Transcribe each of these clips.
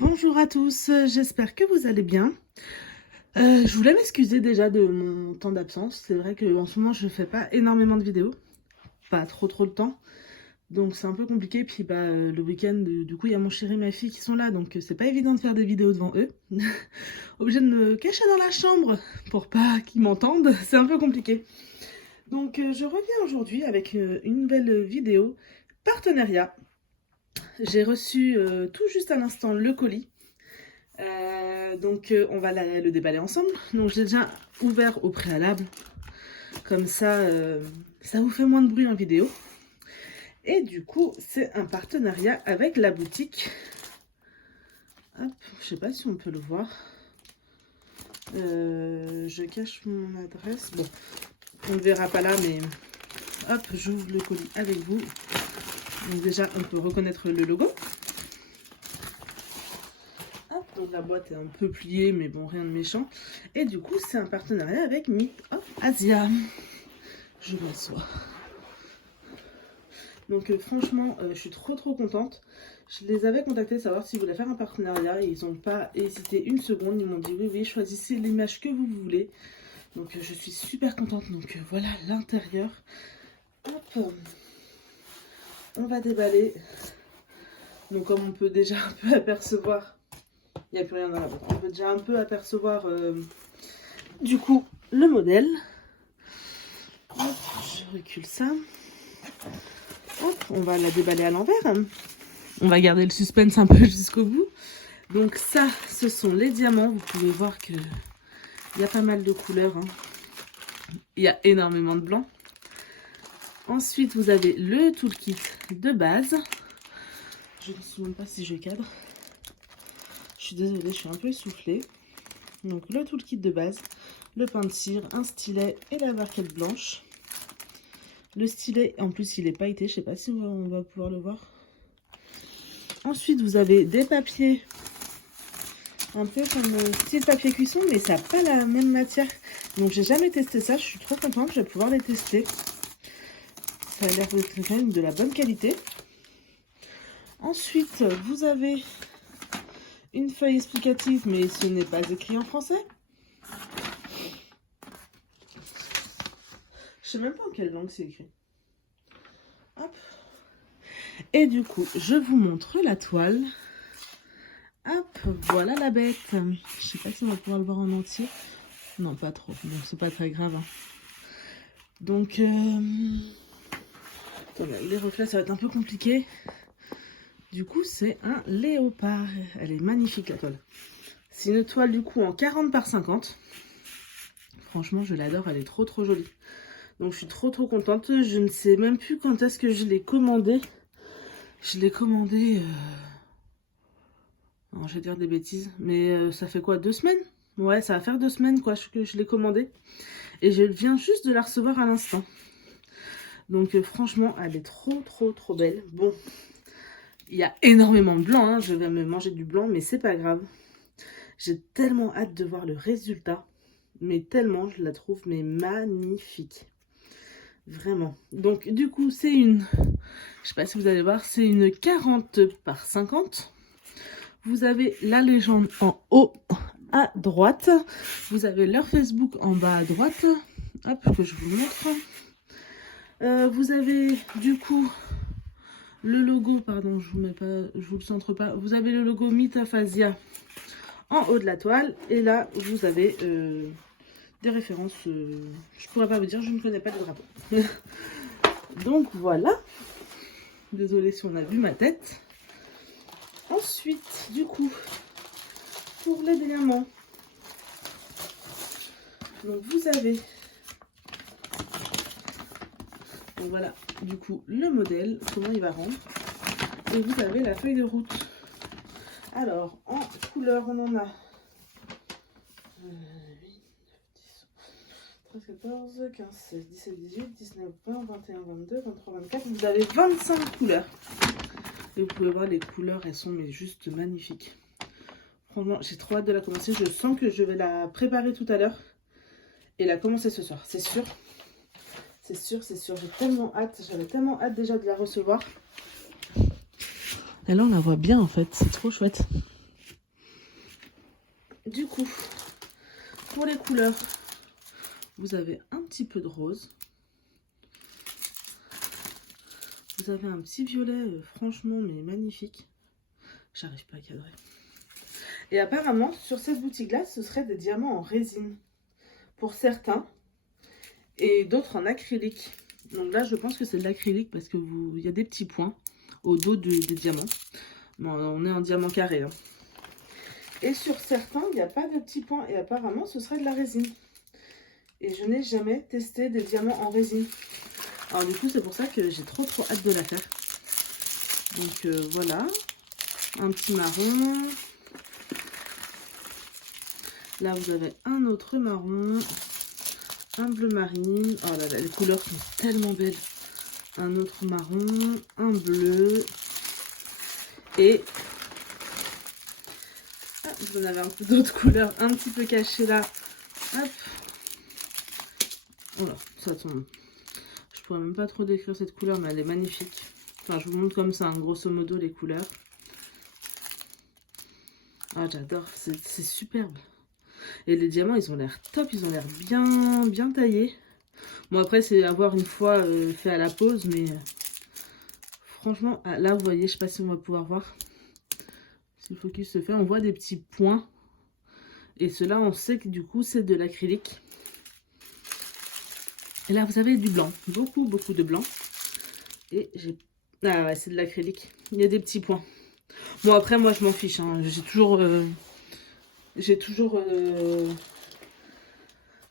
Bonjour à tous, j'espère que vous allez bien. Je voulais m'excuser déjà de mon temps d'absence. C'est vrai qu'en ce moment je fais pas énormément de vidéos, pas trop le temps, donc c'est un peu compliqué. Puis le week-end, du coup il y a mon chéri et ma fille qui sont là, donc c'est pas évident de faire des vidéos devant eux. Obligée de me cacher dans la chambre pour pas qu'ils m'entendent, c'est un peu compliqué. Donc je reviens aujourd'hui avec une nouvelle vidéo partenariat. J'ai reçu tout juste à l'instant le colis. On va le déballer ensemble. Donc j'ai déjà ouvert au préalable. Comme ça, ça vous fait moins de bruit en vidéo. Et du coup, c'est un partenariat avec la boutique. Hop, je sais pas si on peut le voir. Je cache mon adresse. Bon, on ne verra pas là, mais hop, j'ouvre le colis avec vous. Donc déjà, on peut reconnaître le logo. Donc la boîte est un peu pliée, mais bon, rien de méchant. Et du coup, c'est un partenariat avec Meet of Asia. Je m'assois. Donc franchement, je suis trop contente. Je les avais contactés savoir s'ils voulaient faire un partenariat. Et ils n'ont pas hésité une seconde. Ils m'ont dit oui, choisissez l'image que vous voulez. Donc je suis super contente. Donc voilà l'intérieur. Hop. On va déballer. Donc comme on peut déjà un peu apercevoir... Il n'y a plus rien dans la boîte. On peut déjà un peu apercevoir du coup le modèle. Hop, je recule ça. Hop, on va la déballer à l'envers. On va garder le suspense un peu jusqu'au bout. Donc ça, ce sont les diamants. Vous pouvez voir que il y a pas mal de couleurs. Il y a énormément de blanc. Ensuite, vous avez le toolkit de base. Je ne sais même pas si je cadre. Je suis désolée, je suis un peu essoufflée. Donc le toolkit de base, le pain de cire, un stylet et la barquette blanche. Le stylet, en plus, il est pailleté. Je ne sais pas si on va pouvoir le voir. Ensuite, vous avez des papiers, un peu comme style papier cuisson, mais ça n'a pas la même matière. Donc, j'ai jamais testé ça. Je suis trop contente. Je vais pouvoir les tester. Ça a l'air d'être quand même de la bonne qualité. Ensuite, vous avez une feuille explicative, mais ce n'est pas écrit en français. Je sais même pas en quelle langue c'est écrit. Hop. Et du coup, je vous montre la toile. Hop, voilà la bête. Je sais pas si on va pouvoir le voir en entier. Non, pas trop. Bon, c'est pas très grave. Donc, attendez, les reflets, ça va être un peu compliqué. Du coup, c'est un léopard. Elle est magnifique, la toile. C'est une toile, du coup, en 40 par 50. Franchement, je l'adore. Elle est trop jolie. Donc, je suis trop contente. Je ne sais même plus quand est-ce que je l'ai commandé. Je l'ai commandé... Non, je vais dire des bêtises. Mais ça fait quoi, 2 semaines? Ouais, ça va faire 2 semaines, quoi, que je l'ai commandé. Et je viens juste de la recevoir à l'instant. Donc, franchement, elle est trop belle. Bon... Il y a énormément de blanc, hein. Je vais me manger du blanc, mais c'est pas grave. J'ai tellement hâte de voir le résultat. Mais tellement, je la trouve mais magnifique. Vraiment. Donc, du coup, c'est une... Je sais pas si vous allez voir, c'est une 40 par 50. Vous avez la légende en haut à droite. Vous avez leur Facebook en bas à droite. Hop, que je vous montre. Vous avez, du coup... Le logo, pardon, je vous le centre pas. Vous avez le logo Meet of Asia en haut de la toile. Et là, vous avez des références. Je pourrais pas vous dire, je ne connais pas le drapeau. Donc voilà. Désolée si on a vu ma tête. Ensuite, du coup, pour les diamants. Donc vous avez... Donc voilà, du coup, le modèle, comment il va rendre. Et vous avez la feuille de route. Alors, en couleur, on en a 8, 9, 10, 13, 14, 15, 16, 17, 18, 19, 20, 21, 22, 23, 24. Vous avez 25 couleurs. Et vous pouvez voir, les couleurs, elles sont mais juste magnifiques. Franchement, j'ai trop hâte de la commencer. Je sens que je vais la préparer tout à l'heure et la commencer ce soir, c'est sûr. C'est sûr, j'ai tellement hâte. J'avais tellement hâte déjà de la recevoir. Et là, on la voit bien en fait, c'est trop chouette. Du coup, pour les couleurs, vous avez un petit peu de rose. Vous avez un petit violet, franchement, mais magnifique. J'arrive pas à cadrer. Et apparemment, sur cette boutique-là, ce serait des diamants en résine. Pour certains. Et d'autres en acrylique. Donc là, je pense que c'est de l'acrylique parce que il y a des petits points au dos des diamants. Bon, on est en diamant carré. Hein. Et sur certains, il n'y a pas de petits points. Et apparemment, ce serait de la résine. Et je n'ai jamais testé des diamants en résine. Alors du coup, c'est pour ça que j'ai trop hâte de la faire. Donc voilà. Un petit marron. Là, vous avez un autre marron. Un bleu marine. Oh là là, les couleurs sont tellement belles. Un autre marron. Un bleu. Et... ah, vous en avez un peu d'autres couleurs un petit peu cachées là. Hop. Voilà, ça tombe. Je pourrais même pas trop décrire cette couleur, mais elle est magnifique. Enfin, je vous montre comme ça, hein, grosso modo, les couleurs. Ah, j'adore. C'est superbe. Et les diamants, ils ont l'air top. Ils ont l'air bien taillés. Bon, après, c'est à voir une fois fait à la pose, mais... franchement, ah, là, vous voyez, je sais pas si on va pouvoir voir. Si le focus se fait, on voit des petits points. Et cela, on sait que du coup, c'est de l'acrylique. Et là, vous avez du blanc. Beaucoup de blanc. Et j'ai... ah ouais, c'est de l'acrylique. Il y a des petits points. Bon, après, moi, je m'en fiche. Hein. J'ai toujours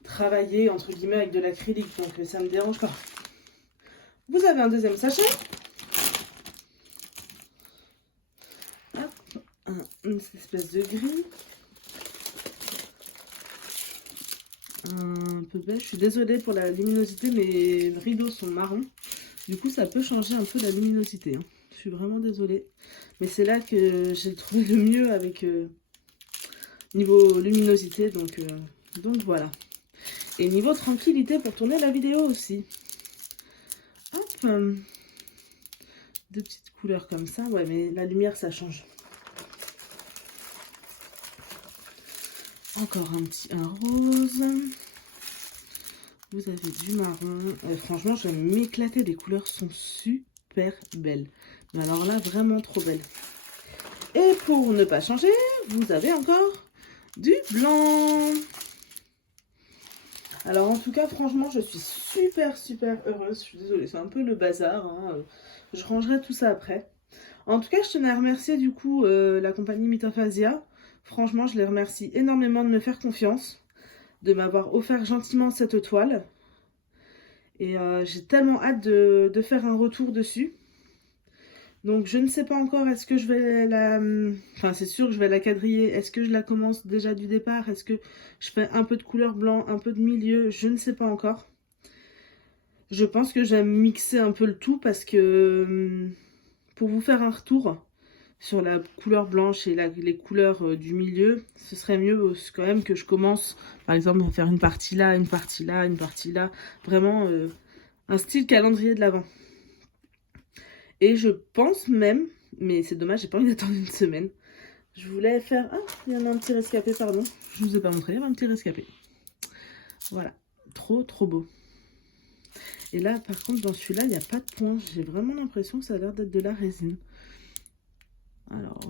travaillé, entre guillemets, avec de l'acrylique. Donc, ça me dérange pas. Vous avez un deuxième sachet. Hop, une espèce de gris. Un peu beige. Je suis désolée pour la luminosité, mes rideaux sont marrons. Du coup, ça peut changer un peu la luminosité. Hein. Je suis vraiment désolée. Mais c'est là que j'ai trouvé le mieux avec niveau luminosité. Donc voilà. Et niveau tranquillité pour tourner la vidéo aussi. Hop. Deux petites couleurs comme ça. Ouais, mais la lumière, ça change. Encore un rose. Vous avez du marron. Franchement, je vais m'éclater. Les couleurs sont super belles. Mais alors là, vraiment trop belles. Et pour ne pas changer, vous avez encore du blanc. Alors en tout cas, franchement, je suis super heureuse. Je suis désolée, c'est un peu le bazar. Hein. Je rangerai tout ça après. En tout cas, je tenais à remercier du coup la compagnie Mythophasia. Franchement, je les remercie énormément de me faire confiance, de m'avoir offert gentiment cette toile. Et j'ai tellement hâte de faire un retour dessus. Donc je ne sais pas encore, est-ce que je vais la... enfin c'est sûr que je vais la quadriller. Est-ce que je la commence déjà du départ? Est-ce que je fais un peu de couleur blanc, un peu de milieu? Je ne sais pas encore. Je pense que j'aime mixer un peu le tout parce que pour vous faire un retour sur la couleur blanche et les couleurs du milieu, ce serait mieux quand même que je commence par exemple à faire une partie là, une partie là, une partie là. Vraiment un style calendrier de l'Avent. Et je pense même, mais c'est dommage, j'ai pas envie d'attendre une semaine. Je voulais faire... ah, il y en a un petit rescapé, pardon. Je vous ai pas montré, il y avait un petit rescapé. Voilà, trop beau. Et là, par contre, dans celui-là, il n'y a pas de point. J'ai vraiment l'impression que ça a l'air d'être de la résine. Alors,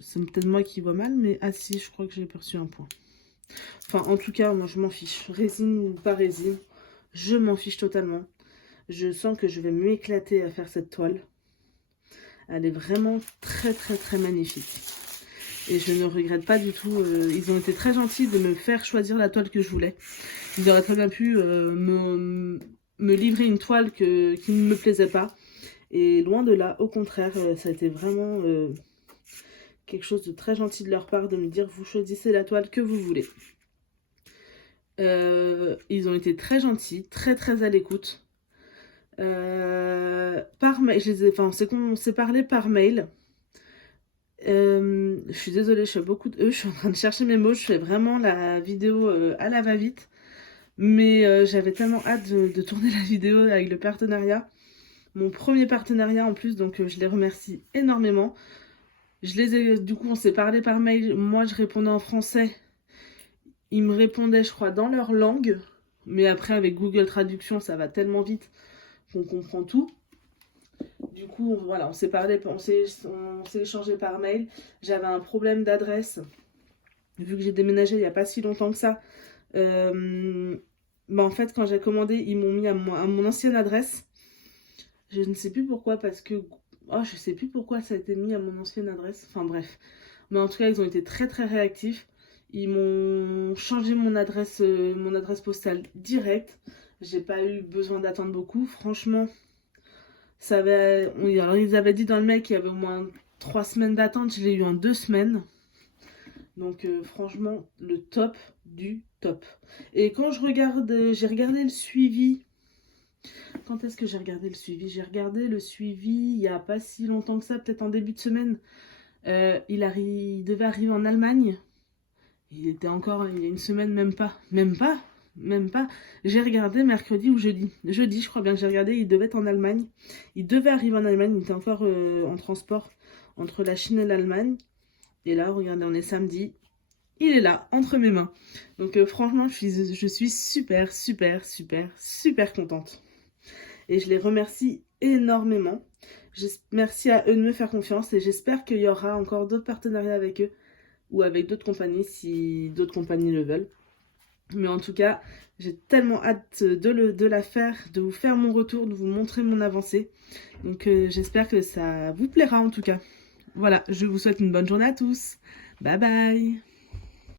c'est peut-être moi qui vois mal, mais ah si, je crois que j'ai perçu un point. Enfin, en tout cas, moi, je m'en fiche. Résine ou pas résine, je m'en fiche totalement. Je sens que je vais m'éclater à faire cette toile. Elle est vraiment très magnifique. Et je ne regrette pas du tout. Ils ont été très gentils de me faire choisir la toile que je voulais. Ils auraient très bien pu me livrer une toile qui ne me plaisait pas. Et loin de là, au contraire, ça a été vraiment quelque chose de très gentil de leur part de me dire vous choisissez la toile que vous voulez. Ils ont été très gentils, très à l'écoute. Par mail, on s'est parlé par mail. Je suis désolée, je fais beaucoup de je suis en train de chercher mes mots, je fais vraiment la vidéo à la va-vite. Mais j'avais tellement hâte de tourner la vidéo avec le partenariat. Mon premier partenariat en plus, donc je les remercie énormément. Du coup, on s'est parlé par mail. Moi, je répondais en français ils me répondaient, je crois, dans leur langue. Mais après, avec Google Traduction, ça va tellement vite qu'on comprend tout. Du coup, voilà, on s'est échangé par mail. J'avais un problème d'adresse. Vu que j'ai déménagé il n'y a pas si longtemps que ça. En fait, quand j'ai commandé, ils m'ont mis à mon ancienne adresse. Je ne sais plus pourquoi, parce que... Oh, je sais plus pourquoi ça a été mis à mon ancienne adresse. Enfin bref. Mais en tout cas, ils ont été très très réactifs. Ils m'ont changé mon adresse postale direct. J'ai pas eu besoin d'attendre beaucoup. Franchement, ça avait... Alors, ils avaient dit dans le mail qu'il y avait au moins 3 semaines d'attente. Je l'ai eu en 2 semaines. Donc franchement, le top du top. Et quand j'ai regardé le suivi. Quand est-ce que j'ai regardé le suivi? J'ai regardé le suivi il n'y a pas si longtemps que ça, peut-être en début de semaine. Il devait arriver en Allemagne. Il était encore il y a une semaine, même pas. Même pas. J'ai regardé mercredi ou jeudi. Jeudi, je crois bien que j'ai regardé, il devait être en Allemagne. Il devait arriver en Allemagne, il était encore en transport entre la Chine et l'Allemagne. Et là, regardez, on est samedi. Il est là, entre mes mains. Donc franchement, je suis super, super, super, super contente. Et je les remercie énormément. Merci à eux de me faire confiance et j'espère qu'il y aura encore d'autres partenariats avec eux ou avec d'autres compagnies si d'autres compagnies le veulent. Mais en tout cas, j'ai tellement hâte de la faire, de vous faire mon retour, de vous montrer mon avancée. Donc j'espère que ça vous plaira en tout cas. Voilà, je vous souhaite une bonne journée à tous. Bye bye.